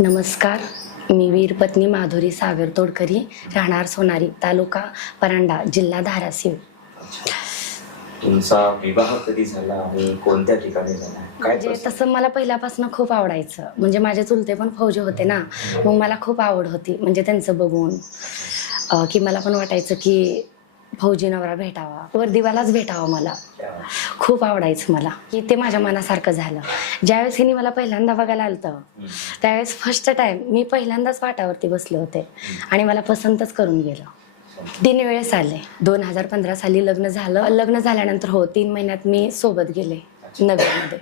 नमस्कार. मी वीरपत्नी माधुरी सागर तोडकरी राहणार सोनारी तालुका परांडा जिल्हा धाराशिव. तुमचा विवाह कधी झाला आणि कोणत्या ठिकाणी झाला? काय म्हणजे प्रसंग? तसं मला पहिल्यापासून खूप आवडायचं. म्हणजे माझे चुलते पण फौजी होते ना मग मला खूप आवड होती. म्हणजे त्यांचं बघून अं, की मला पण वाटायचं की फौजी नवरा भेटावा. वर्दीवालाच भेटावा मला. त्या- खूप आवडायचं मला. की ते माझ्या मनासारखं झालं. ज्यावेळेस हिने मला पहिल्यांदा बघायला आलतं. त्यावेळेस फर्स्ट टाइम मी पहिल्यांदाच वाटावरती बसले होते आणि मला पसंतच करून गेलं. तीन वेळेस आले. दोन हजार पंधरा साली लग्न झालं. लग्न झाल्यानंतर हो तीन महिन्यात मी सोबत गेले नगरमध्ये.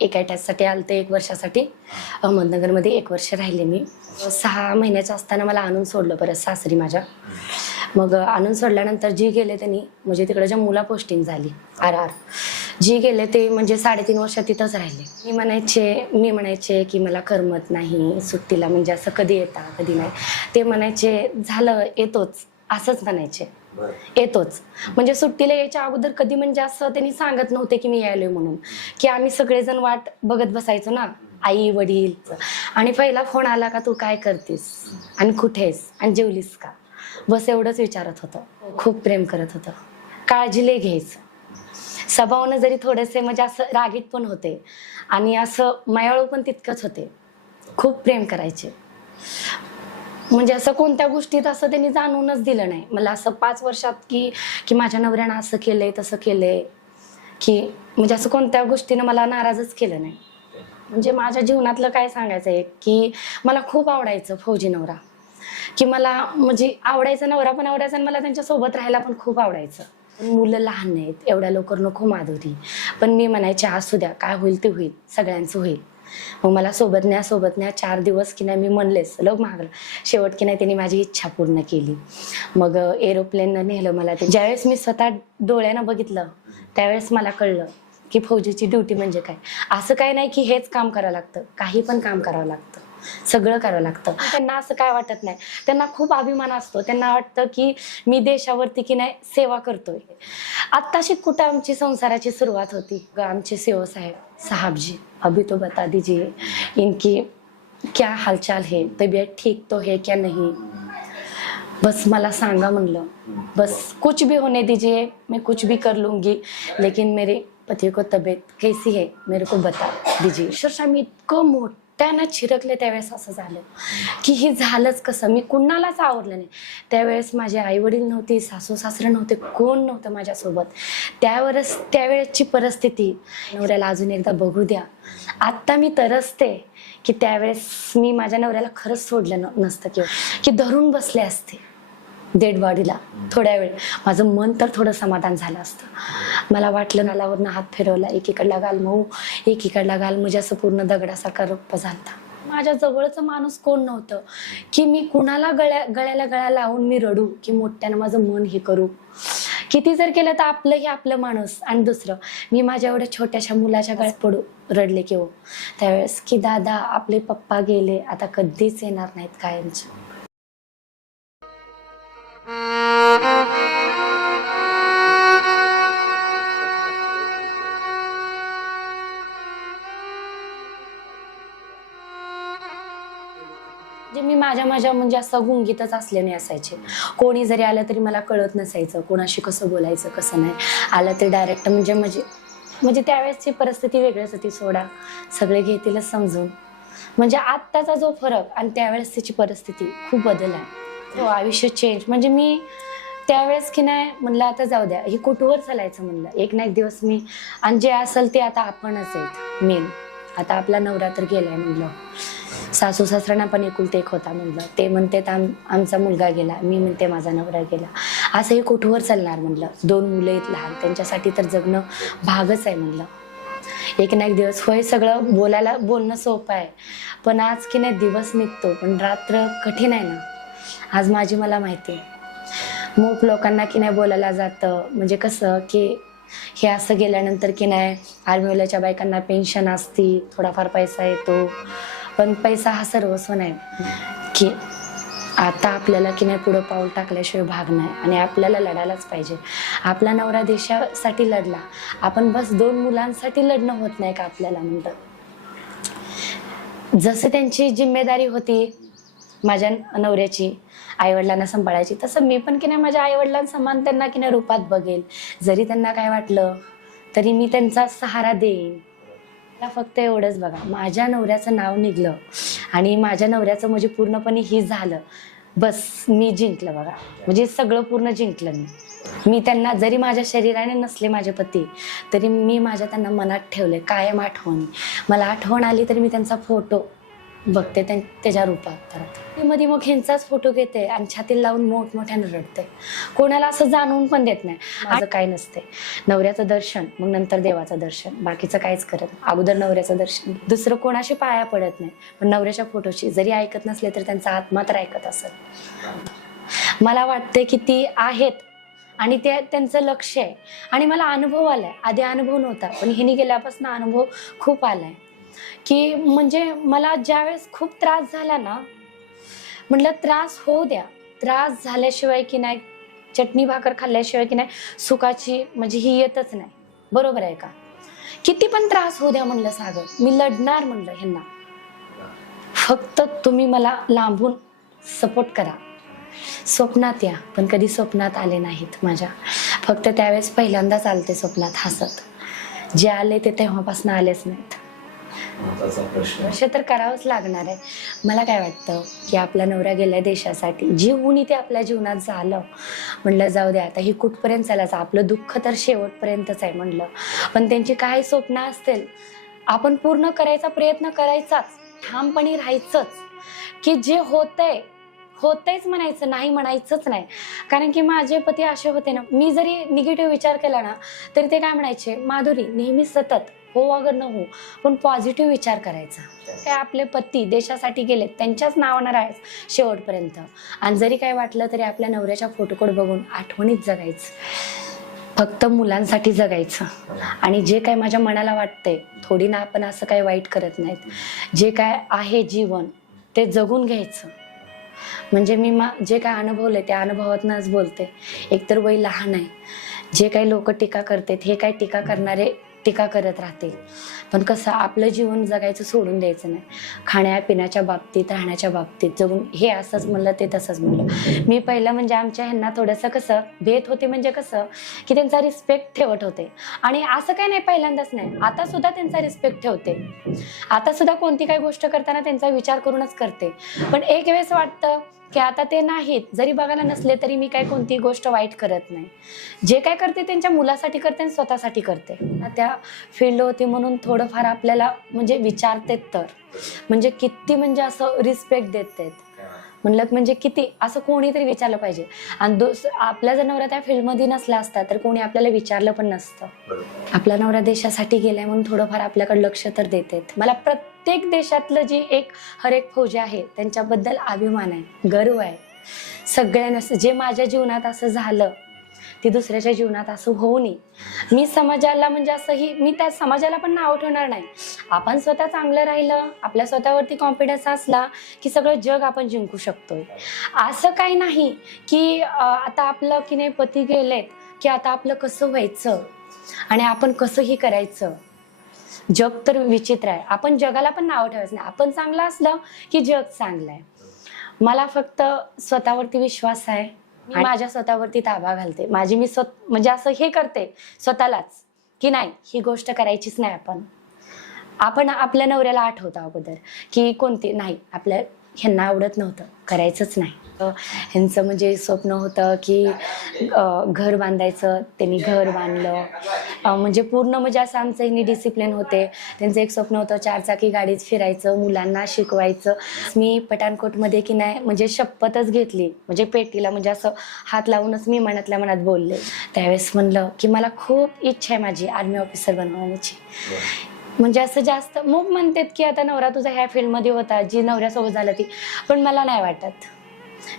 एका टॅचसाठी आलते एक वर्षासाठी. अहमदनगरमध्ये एक वर्ष राहिले मी. सहा महिन्याचं असताना मला आणून सोडलं परत सासरी माझ्या. मग आणून सोडल्यानंतर जी गेले त्यांनी म्हणजे तिकडे जम्मूला पोस्टिंग झाली आर आर जी गेले ते म्हणजे साडेतीन वर्ष तिथंच राहिले. मी म्हणायचे मी म्हणायचे की मला करमत नाही सुट्टीला म्हणजे असं कधी येता कधी नाही. ते म्हणायचे झालं येतोच. असंच म्हणायचे. येतोच. म्हणजे सुट्टीला यायच्या अगोदर कधी म्हणजे असं त्यांनी सांगत नव्हते की मी यायलोय म्हणून. की आम्ही सगळेजण वाट बघत बसायचो ना आई वडील. आणि पहिला फोन आला का तू काय करतेस? आणि कुठेस आणि जेवलीस का? बस एवढंच विचारत होतं. खूप प्रेम करत होतं. काळजी लय घ्यायचं. स्वभावानं जरी थोडेसे म्हणजे असं रागीत पण होते. आणि असं मायाळू पण तितकंच होते. खूप प्रेम करायचे. म्हणजे असं कोणत्या गोष्टीत असं त्यांनी जाणूनच दिलं नाही. मला असं पाच वर्षात की की माझ्या नवऱ्यानं असं केलंय तसं केलंय. की म्हणजे असं कोणत्या गोष्टीनं मला नाराजच केलं नाही. म्हणजे माझ्या जीवनातलं काय सांगायचं आहे की मला खूप आवडायचं फौजी नवरा. की मला म्हणजे आवडायचा नवरा पण आवडायचा आणि मला त्यांच्यासोबत राहायला पण खूप आवडायचं. पण मुलं लहान नाहीत एवढ्या लवकर नको माधुरी. पण मी म्हणायचे असू द्या काय होईल ते होईल सगळ्यांचं होईल. मग मला सोबत न्या सोबत न्या चार दिवस की नाही मी म्हणलेच लग मागलं शेवट की नाही त्यांनी माझी इच्छा पूर्ण केली. मग एरोप्लेननं नेलं मला ते. ज्यावेळेस मी स्वतः डोळ्यानं बघितलं त्यावेळेस मला कळलं की फौजीची ड्युटी म्हणजे काय? असं काय नाही की हेच काम करावं लागतं काही पण काम करावं लागतं. सगळं करावं लागतं. त्यांना असं काय वाटत नाही. त्यांना खूप अभिमान असतो. त्यांना वाटतं की मी देशावरती की नाही सेवा करतोय. आत्ताशी कुठं आमची संसाराची सुरुवात होती? ग आमचे सेव साहेब साहाबजी अभी तो बता दीजिए इनकी क्या हालचाल है? तबीयत ठीक तो है क्या नहीं? बस मला सांगा म्हणलं. बस कुछ भी होने दीजिए मैं कुछ भी कर लूंगी लेकिन मेरे पति को तब्येत कैसी है? मेरे को बता दीजिए. अक्षरशः मी इतकं मोठं त्यांना चिरकले त्यावेळेस असं झालं. की हे झालंच कसं? मी कुणालाच आवडलं नाही. त्यावेळेस माझे आई वडील नव्हते सासू सासरे नव्हते कोण नव्हतं माझ्यासोबत. त्यावेळेस त्यावेळेसची परिस्थिती. नवऱ्याला अजून एकदा बघू द्या. आत्ता मी तरसते की त्यावेळेस मी माझ्या नवऱ्याला खरंच सोडलं न- नसतं किंवा की धरून बसले असते. डेड बॉडीला थोड्या वेळ. माझं मन तर थोडं समाधान झालं असतं. मला वाटलं नालावरनं हात फिरवला एकीकडला गाल मऊ एकीकडला गाल म्हणजे असं पूर्ण दगडासारखा रप्प झालता. माझ्या जवळचं माणूस कोण नव्हतं? की मी कुणाला गळ्या गळ्याला गळ्या लावून मी रडू की मोठ्यानं माझं मन हे करू? किती जर केलं तर आपलं हे आपलं माणूस आणि दुसरं. मी माझ्या एवढ्या छोट्याशा मुलाच्या गळ्यात पडू रडले की हो. त्यावेळेस की दादा आपले पप्पा गेले आता कधीच येणार नाहीत कायमचे. मी माझ्या माझ्या म्हणजे असं गुंगीतच असल्याने असायचे. कोणी जरी आलं तरी मला कळत नसायचं कोणाशी कसं बोलायचं कसं नाही. आलं तर डायरेक्ट म्हणजे म्हणजे म्हणजे त्यावेळेसची परिस्थिती वेगळीच होती सोडा. सगळे घेतीलच समजून. म्हणजे आत्ताचा जो फरक आणि त्यावेळेस त्याची परिस्थिती खूप बदल आहे हो आयुष्य चेंज म्हणजे मी त्यावेळेस की नाही म्हणलं आता जाऊ द्या. हे कुठवर चालायचं म्हणलं? एक ना एक दिवस मी आणि जे असेल ते आता आपणच आहेत मेन आता आपला नवरा तर गेलाय म्हणलं. सासू सासऱ्यांना पण एकुलते एक होता म्हणलं. ते म्हणते आम आमचा मुलगा गेला. मी म्हणते माझा नवरा गेला. असं हे कुठवर चालणार म्हणलं? दोन मुलं आहेत लहान. त्यांच्यासाठी तर जगणं भागच आहे म्हणलं. एक ना एक दिवस होय सगळं बोलायला बोलणं सोपं आहे. पण आज की नाही दिवस निघतो. पण रात्र कठीण आहे ना. आज माझी मला माहिती आहे. मूक लोकांना की नाही बोलायला जातं. म्हणजे कसं की हे असं गेल्यानंतर की नाही आर्मीवाल्याच्या बायकांना पेन्शन असती थोडाफार पैसा येतो. पण पैसा हा सर्वस्व नाही. की आता आपल्याला की नाही पुढं पाऊल टाकल्याशिवाय भाग नाही. आणि आपल्याला लढायलाच पाहिजे. आपला नवरा देशासाठी लढला. आपण बस दोन मुलांसाठी लढणं होत नाही का आपल्याला म्हणलं जसं त्यांची जिम्मेदारी होती माझ्या नवऱ्याची आईवडिलांना सांभाळायची. तसं मी पण की नाही माझ्या आईवडिलांसमान त्यांना की नाही रूपात बघेल. जरी त्यांना काय वाटलं तरी मी त्यांचा सहारा देईन. मला फक्त एवढंच बघा. माझ्या नवऱ्याचं नाव निघलं आणि माझ्या नवऱ्याचं म्हणजे पूर्णपणे ही झालं. बस मी जिंकलं बघा. म्हणजे सगळं पूर्ण जिंकलं मी. मी त्यांना जरी माझ्या शरीराने नसले माझे पती तरी मी माझ्या त्यांना मनात ठेवले कायम आठवणी. मला आठवण आली तरी मी त्यांचा फोटो बघते त्यां- त्याच्या रूपात परत. मध्ये मग ह्यांचाच फोटो घेते. आणि छातीला लावून मोठमोठ्यानं रडते. कोणाला असं जाणवून पण देत नाही. माझं काय नसते. नवऱ्याचं दर्शन मग नंतर देवाचं दर्शन. बाकीचं काहीच करत अगोदर नवऱ्याचं दर्शन. दुसरं कोणाशी पाया पडत नाही. पण नवऱ्याच्या फोटोशी जरी ऐकत नसले तर त्यांचा आत्मा तर ऐकत असत मला वाटते की ती आहेत. आणि ते त्यांचं लक्ष आहे. आणि मला अनुभव आलाय. आधी अनुभव नव्हता. पण ह्यानी गेल्यापासून अनुभव खूप आलाय. की म्हणजे मला ज्यावेळेस खूप त्रास झाला ना म्हटलं त्रास होऊ द्या. त्रास झाल्याशिवाय की नाही चटणी भाकर खाल्ल्याशिवाय की नाही सुखाची म्हणजे ही येतच नाही. बरोबर आहे का? किती पण त्रास होऊ द्या म्हणलं सागर. मी लढणार म्हणलं ह्यांना. फक्त तुम्ही मला लांबून सपोर्ट करा. स्वप्नात या पण कधी स्वप्नात आले नाहीत माझ्या. फक्त त्यावेळेस पहिल्यांदाच आलते स्वप्नात हसत. जे आले ते तेव्हापासून आलेच नाहीत. महत्त्वाचा प्रश्न तर करावंच लागणार आहे. मला काय वाटतं की आपला नवरा गेलाय देशासाठी जीव ते आपल्या जीवनात झालं म्हणलं जाऊ दे आता ही कुठपर्यंत चालायचं आपलं दुःख तर शेवटपर्यंतच आहे म्हणलं. पण त्यांची काय स्वप्न असतील? आपण पूर्ण करायचा प्रयत्न करायचाच. ठामपणे राहायचंच. की जे होतंय होतंयच म्हणायचं नाही म्हणायचंच नाही. कारण की माझे पती असे होते ना मी जरी निगेटिव्ह विचार केला ना तरी ते काय म्हणायचे? माधुरी नेहमी सतत हो अगर न हो पण पॉझिटिव्ह विचार करायचा. काय आपले पती देशासाठी गेलेत त्यांच्याच नावानं राहायचं शेवटपर्यंत. आणि जरी काय वाटलं तरी आपल्या नवऱ्याच्या फोटोकडे बघून आठवणीत जगायचं. फक्त मुलांसाठी जगायचं. आणि जे काय माझ्या मनाला वाटतंय थोडी ना आपण असं काही वाईट करत नाहीत. जे काय आहे जीवन ते जगून घ्यायचं. म्हणजे मी मा जे काय अनुभवले त्या अनुभवातनंच बोलते. एकतर वय लहान आहे. जे काही लोक टीका करतात हे काय टीका करणारे टीका करत राहतील. पण कसं आपलं जीवन जगायचं सोडून द्यायचं नाही. खाण्यापिण्याच्या बाबतीत राहण्याच्या बाबतीत. जगून हे असंच म्हणलं ते तसंच म्हणलं. मी पहिलं म्हणजे आमच्या ह्यांना थोडंसं कसं भेट होते म्हणजे कसं की त्यांचा रिस्पेक्ट ठेवत होते. आणि असं काही नाही पहिल्यांदाच नाही. आता सुद्धा त्यांचा रिस्पेक्ट ठेवते. आता सुद्धा कोणती काही गोष्ट करताना त्यांचा विचार करूनच करते. पण एक वेळेस वाटतं की आता ते नाहीत. जरी बघायला नसले तरी मी काय कोणती गोष्ट वाईट करत नाही. जे काय करते त्यांच्या मुलासाठी करते आणि स्वतःसाठी करते. त्या फील्ड होती म्हणून थोडंफार आपल्याला म्हणजे विचारतेत तर. म्हणजे किती म्हणजे असं रिस्पेक्ट देतात. म्हणलं म्हणजे किती? असं कोणीतरी विचारलं पाहिजे. आणि दुस आपला जर नवरा त्या फील्डमध्ये नसला असता तर कोणी आपल्याला विचारलं पण नसतं. आपला नवरा देशासाठी गेलाय म्हणून थोडंफार आपल्याकडे लक्ष तर देतात. मला प्रत्येक प्रत्येक देशातलं जी एक हर एक फौजी आहे त्यांच्याबद्दल अभिमान आहे गर्व आहे. सगळ्यांना जे माझ्या जीवनात असं झालं ते दुसऱ्याच्या जीवनात असं होऊ नये. मी समाजाला म्हणजे असंही मी त्या समाजाला पण नाव ठेवणार नाही. आपण स्वतः चांगलं राहिलं आपल्या स्वतःवरती कॉन्फिडन्स असला की सगळं जग आपण जिंकू शकतोय. असं काही नाही की आता आपलं की नाही पती गेलेत की आता आपलं कसं व्हायचं? आणि आपण कसंही करायचं? जग तर विचित्र आहे. आपण जगाला पण नाव ठेवायचं नाही. आपण चांगलं असलं की जग चांगलं आहे. मला फक्त स्वतःवरती विश्वास आहे. मी माझ्या स्वतःवरती ताबा घालते. माझी मी स्वत म्हणजे असं हे करते स्वतःलाच की नाही ही गोष्ट करायचीच नाही आपण. आपण आपल्या नवऱ्याला आठवतो अगोदर की कोणती नाही आपल्या ह्यांना आवडत नव्हतं. करायचंच नाही. ह्यांचं म्हणजे स्वप्न होतं की घर बांधायचं त्यांनी घर बांधलं. म्हणजे पूर्ण म्हणजे असं आमचं ह्यांनी डिसिप्लिन होते. त्यांचं एक स्वप्न होतं चारचाकी गाडीत फिरायचं मुलांना शिकवायचं. मी पठाणकोटमध्ये की नाही म्हणजे शपथच घेतली. म्हणजे पेटीला म्हणजे असं हात लावूनच मी मनातल्या मनात बोलले. त्यावेळेस म्हणलं की मला खूप इच्छा आहे माझी आर्मी ऑफिसर बनवण्याची म्हणजे असं जास्त मग म्हणतात की आता नवरा तुझा ह्या फील्डमध्ये होता जी नवऱ्यासोबत झालं ती. पण मला नाही वाटत.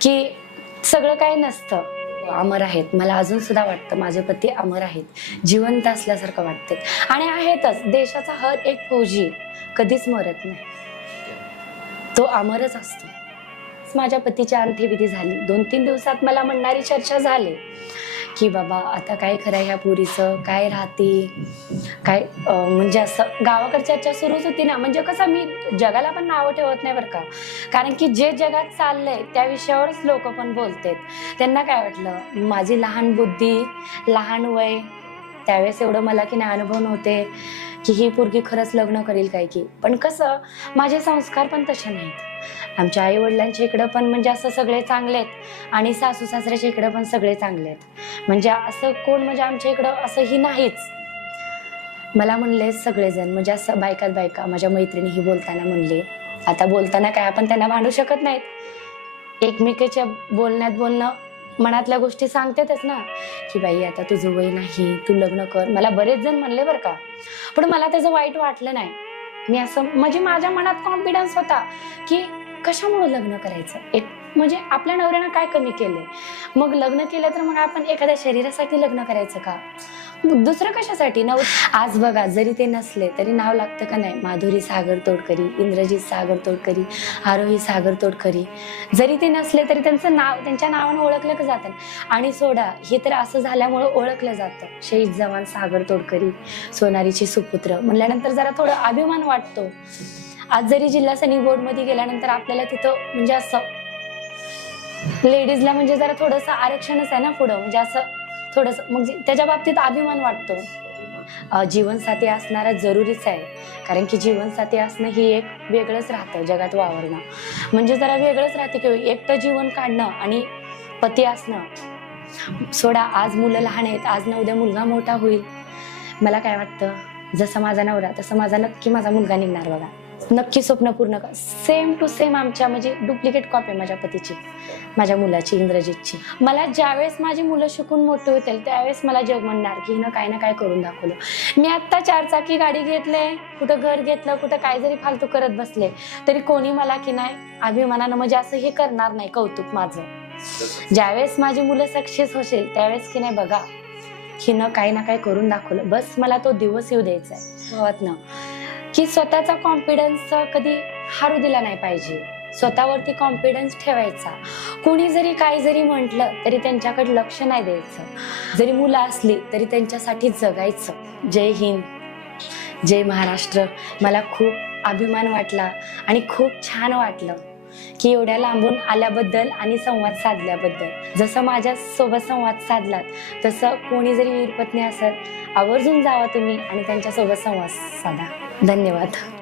की सगळं काही नसतं. अमर आहेत. मला अजून सुद्धा वाटतं माझे पती अमर आहेत. जिवंत असल्यासारखं वाटतात आणि आहेतच. देशाचा हर एक फौजी कधीच मरत नाही. तो अमरच असतो. माझ्या पतीची अंत्यविधी झाली. दोन तीन दिवसात मला म्हणणारी चर्चा झाली. की बाबा आता काय खरं ह्या पुरीचं? काय राहते? काय म्हणजे असं गावाकडे चर्चा सुरूच होती ना. म्हणजे कसं मी जगाला पण नावं ठेवत नाही बरं का. कारण की जे जगात चाललंय त्या विषयावरच लोक पण बोलतात. त्यांना काय वाटलं? माझी लहान बुद्धी लहान वय त्यावेळेस एवढं मला की नाही अनुभव नव्हते की ही पोरगी खरंच लग्न करेल काय की. पण कसं माझे संस्कार पण तसे नाहीत. आमच्या आई वडिलांच्या इकडं पण म्हणजे असं सगळे चांगले आहेत आणि सासू सासऱ्याच्या इकडं पण सगळे चांगले आहेत. म्हणजे असं कोण म्हणजे आमच्या इकडं असंही नाहीच. मला म्हणले सगळेजण म्हणजे असं बायकात बायका माझ्या मैत्रिणी ही बोलताना म्हणले. आता बोलताना काय आपण त्यांना भांडू शकत नाहीत. एकमेकीच्या बोलण्यात बोलणं मनातल्या गोष्टी सांगतातच ना की बाई आता तुझं वय नाही तू लग्न कर. मला बरेच जण म्हणले बरं का. पण मला त्याचं वाईट वाटलं नाही. मी असं म्हणजे माझ्या मनात कॉन्फिडन्स होता की कशामुळे लग्न करायचं? एक म्हणजे आपल्या नवऱ्यानं काय कमी केलंय? मग लग्न केलं तर मग आपण एखाद्या शरीरासाठी लग्न करायचं का? मग दुसरं कशासाठी? नव आज बघा जरी ते नसले तरी नाव लागतं का नाही? माधुरी सागर तोडकरी इंद्रजित सागर तोडकरी आरोही सागर तोडकरी. जरी ते नसले तरी त्यांचं नाव त्यांच्या नावानं ओळखलं जातं? आणि सोडा हे तर असं झाल्यामुळं ओळखलं जातं. शहीद जवान सागर तोडकरी सोनारीचे सुपुत्र. म्हणल्यानंतर जरा थोडं अभिमान वाटतो. आज जरी जिल्हा सैनिक बोर्डमध्ये गेल्यानंतर आपल्याला तिथं म्हणजे असं लेडीजला म्हणजे जरा थोडंसं आरक्षणच आहे ना पुढं. म्हणजे असं थोडंसं म्हणजे त्याच्या बाबतीत अभिमान वाटतो. जीवनसाथी असणारा जरुरीच आहे. कारण की जीवनसाथी असणं ही एक वेगळंच राहतं जगात वावरणं. म्हणजे जरा वेगळंच राहते की एकटं जीवन काढणं आणि पती असणं. सोडा आज मुलं लहान आहेत आज ना उद्या मुलगा मोठा होईल. मला काय वाटतं? जसं माझा नवरा तसं माझा नक्की माझा मुलगा निघणार बघा. नक्की स्वप्न पूर्ण कर. सेम टू सेम आमच्या म्हणजे डुप्लिकेट कॉपी माझ्या पतीची माझ्या मुलाची इंद्रजितची. मला ज्यावेळेस माझी मुलं शिकून मोठे होतील त्यावेळेस मला जग म्हणणार की हिनं काय ना काय करून दाखवलं. मी आत्ता चारचाकी गाडी घेतले कुठं घर घेतलं कुठं काय जरी फालतू करत बसले तरी कोणी मला की नाही अभिमानानं म्हणजे असं हे करणार नाही कौतुक माझं. ज्यावेळेस माझी मुलं सक्सेस होशील त्यावेळेस की नाही बघा हिनं काही ना काय करून दाखवलं. बस मला तो दिवस येऊ द्यायचा आहे. भावातनं की स्वतःचा कॉन्फिडन्स कधी हारू दिला नाही पाहिजे. स्वतःवरती कॉन्फिडन्स ठेवायचा. कुणी जरी काय जरी म्हटलं तरी त्यांच्याकडे लक्ष नाही द्यायचं. जरी मुलं असली तरी त्यांच्यासाठी जगायचं. जय हिंद. जय महाराष्ट्र. मला खूप अभिमान वाटला आणि खूप छान वाटलं की एवढ्या लांबून आल्याबद्दल आणि संवाद साधल्याबद्दल. जसं माझ्या सोबत संवाद साधलात तसं कोणी जरी वीरपत्नी असत आवर्जून जावा तुम्ही आणि त्यांच्यासोबत संवाद साधा. धन्यवाद.